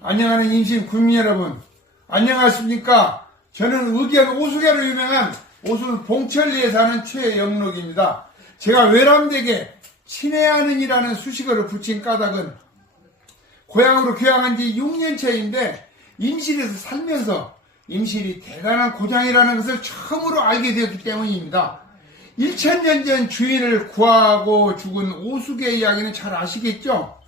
안녕하는 임신 국민 여러분, 안녕하십니까? 저는 의견 오수계로 유명한 오수 봉천리에 사는 최영록입니다. 제가 외람되게 친애하는이라는 수식어를 붙인 까닭은 고향으로 귀향한 지 6년째인데 임실에서 살면서 임실이 대단한 고장이라는 것을 처음으로 알게 되었기 때문입니다. 1000년 전 주인을 구하고 죽은 오수계 이야기는 잘 아시겠죠?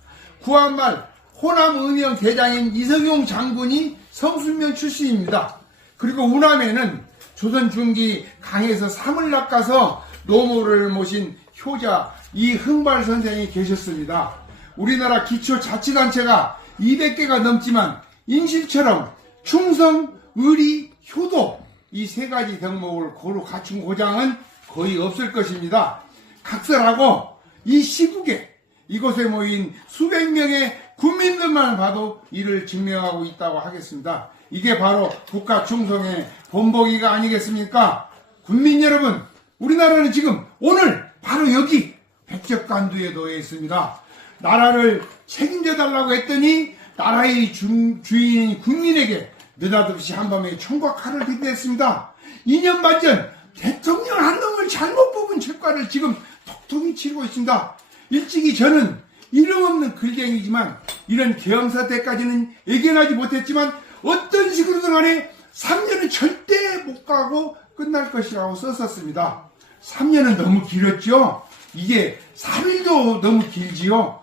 구한말 호남 의명 대장인 이성용 장군이 성수면 출신입니다. 그리고 우남에는 조선 중기 강에서 삶을 낚아서 노모를 모신 효자 이흥발 선생이 계셨습니다. 우리나라 기초자치단체가 200개가 넘지만 임실처럼 충성, 의리, 효도 이 세 가지 덕목을 고루 갖춘 고장은 거의 없을 것입니다. 각설하고 이 시국에 이곳에 모인 수백 명의 국민들만 봐도 이를 증명하고 있다고 하겠습니다. 이게 바로 국가 충성의 본보기가 아니겠습니까? 국민 여러분, 우리나라는 지금 오늘 바로 여기 백적간두에 놓여 있습니다. 나라를 책임져 달라고 했더니 나라의 주인인 국민에게 느닷없이 한밤에 총과 칼을 들이댔습니다. 2년 반 전 대통령 한 놈을 잘못 뽑은 책과를 지금 톡톡히 치르고 있습니다. 일찍이 저는 이름 없는 글쟁이지만 이런 계엄사 때까지는 예견하지 못했지만 어떤 식으로든 간에 3년은 절대 못 가고 끝날 것이라고 썼었습니다. 3년은 너무 길었죠. 이게 3일도 너무 길지요.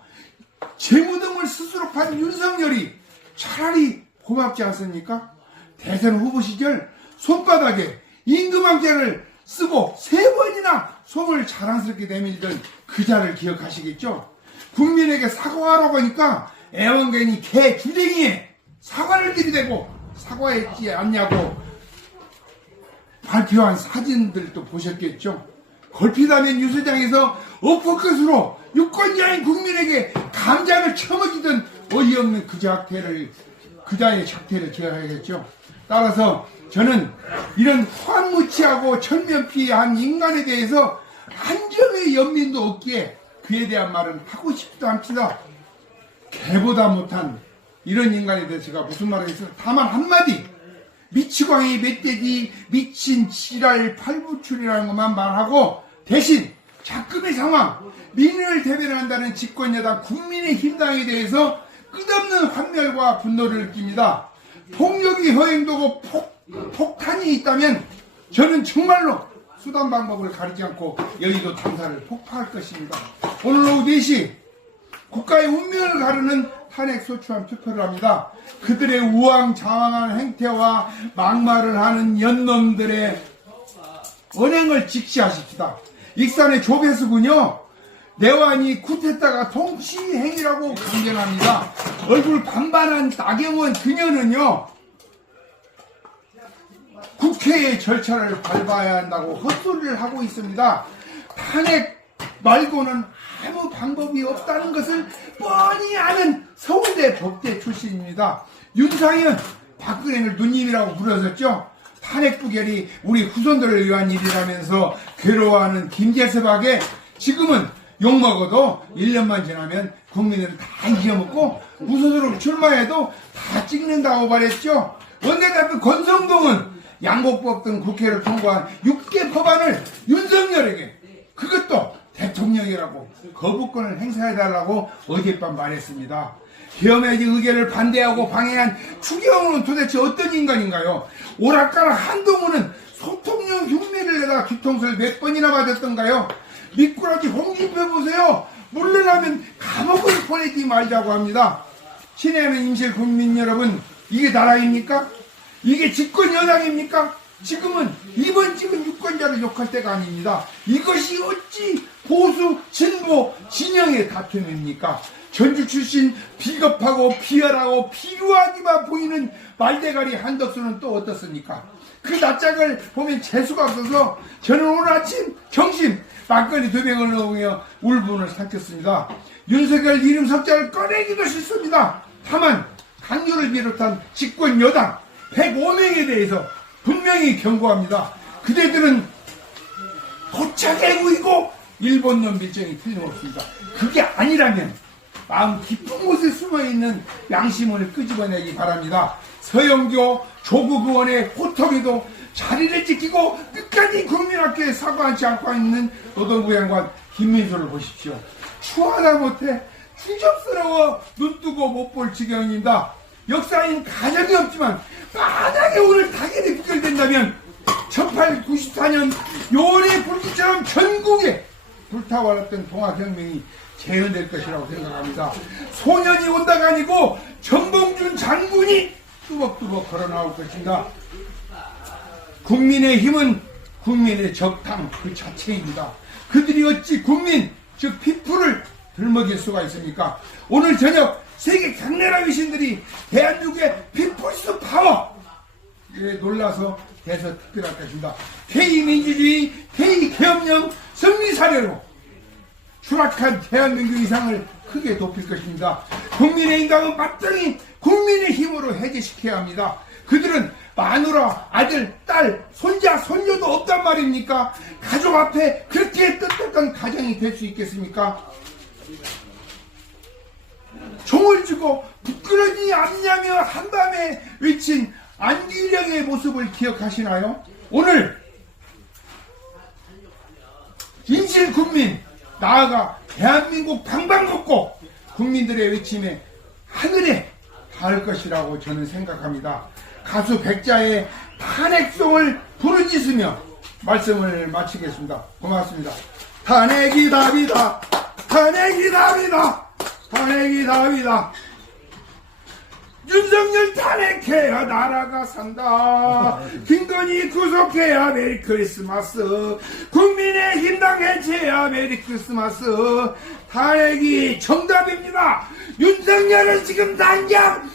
제 무덤을 스스로 판 윤석열이 차라리 고맙지 않습니까? 대선 후보 시절 손바닥에 임금왕자를 쓰고 3번이나 손을 자랑스럽게 내밀던 그 자를 기억하시겠죠? 국민에게 사과하라고 하니까 애완견이 개 주댕이에 사과를 들이대고 사과했지 않냐고 발표한 사진들도 보셨겠죠? 걸핏하면 유세장에서 어퍼컷으로 유권자인 국민에게 감장을 쳐먹이던 어이없는 그자의 작태를 기억하겠죠? 따라서 저는 이런 환무치하고 천면피한 인간에 대해서 한점의 연민도 없기에 그에 대한 말은 하고 싶지도 않습니다. 개보다 못한 이런 인간에 대해서 제가 무슨 말을 했어요? 다만 한마디, 미치광이 멧돼지 미친 지랄 팔부출이라는 것만 말하고 대신 작금의 상황, 민의를 대변한다는 집권여당 국민의힘당에 대해서 끝없는 환멸과 분노를 느낍니다. 폭력이 허행되고 폭탄이 있다면 저는 정말로 수단 방법을 가리지 않고 여의도 탐사를 폭파할 것입니다. 오늘 오후 4시 국가의 운명을 가르는 탄핵 소추안 투표를 합니다. 그들의 우왕좌왕한 행태와 막말을 하는 연놈들의 언행을 직시하십시다. 익산의 조배수군요, 내환이 쿠데타가 통치행위라고 강변합니다. 얼굴 반반한 나경원 그녀는요, 국회의 절차를 밟아야 한다고 헛소리를 하고 있습니다. 탄핵 말고는 아무 방법이 없다는 것을 뻔히 아는 서울대 법대 출신입니다. 윤상현, 박근혜를 누님이라고 부르셨죠. 탄핵 부결이 우리 후손들을 위한 일이라면서 괴로워하는 김재섭에게 지금은 욕먹어도 1년만 지나면 국민들은 다 잊어먹고 무소속으로 출마해도 다 찍는다고 말했죠. 원내대표 권성동은 양곡법 등 국회를 통과한 6개 법안을 윤석열에게, 그것도 대통령이라고 거부권을 행사해달라고 어젯밤 말했습니다. 계엄의 의결을 반대하고 방해한 추경호는 도대체 어떤 인간인가요? 오락가락 한동훈은 소통령 흉내를 내다 뒤통수를 몇 번이나 맞았던가요? 미꾸라지 홍준표 보세요. 물러나면 감옥을 보내지 말자고 합니다. 친애하는 임실 국민 여러분, 이게 나라입니까? 이게 집권 여당입니까? 지금은 이번 찍은 유권자를 욕할 때가 아닙니다. 이것이 어찌 보수, 진보, 진영의 다툼입니까? 전주 출신 비겁하고 비열하고 비루하기만 보이는 말대가리 한덕수는 또 어떻습니까? 그 낯짝을 보면 재수가 없어서 저는 오늘 아침 정신 막걸리 2병을 넣으며 울분을 삼켰습니다. 윤석열 이름 석자를 꺼내기도 싫습니다. 다만 강요를 비롯한 집권 여당 105명에 대해서 분명히 경고합니다. 그대들은 도착 애구이고 일본놈 밀정이 틀림없습니다. 그게 아니라면 마음 깊은 곳에 숨어있는 양심을 끄집어내기 바랍니다. 서영교 조국 의원의 호통에도 자리를 지키고 끝까지 국민학교에 사과하지 않고 있는 노동부 장관 김민수를 보십시오. 추하다 못해 추접스러워 눈뜨고 못 볼 지경입니다. 역사인 가정이 없지만 만약에 오늘 당일이 부결된다면 1894년 요리 불꽃처럼 전국에 불타올랐던 동학혁명이 재현될 것이라고 생각합니다. 소년이 온다가 아니고 정봉준 장군이 뚜벅뚜벅 걸어 나올 것입니다. 국민의 힘은 국민의 적당 그 자체입니다. 그들이 어찌 국민 즉 피플을 들먹일 수가 있습니까? 오늘 저녁 세계 강나라 위신들이 대한민국의 피플스 파워에 놀라서 대서특별할 것입니다. K민주주의, K개혁령 승리 사례로 추락한 대한민국 이상을 크게 높일 것입니다. 국민의 인강은 마땅히 국민의 힘으로 해제시켜야 합니다. 그들은 마누라, 아들, 딸, 손자, 손녀도 없단 말입니까? 가족 앞에 그렇게 떳떳한 가정이 될 수 있겠습니까? 총을 쥐고 부끄러지 않냐며 한밤에 외친 안기령의 모습을 기억하시나요? 오늘 진실 국민, 나아가 대한민국 방방곡곡 국민들의 외침에 하늘에 닿을 것이라고 저는 생각합니다. 가수 백자의 탄핵송을 부르짖으며 말씀을 마치겠습니다. 고맙습니다. 탄핵이 답이다. 탄핵이 답이다. 탄핵이 답이다. 윤석열 탄핵해야 나라가 산다. 김건희 구속해야 메리 크리스마스. 국민의힘 당 해체해야 메리 크리스마스. 탄핵이 정답입니다. 윤석열은 지금 당장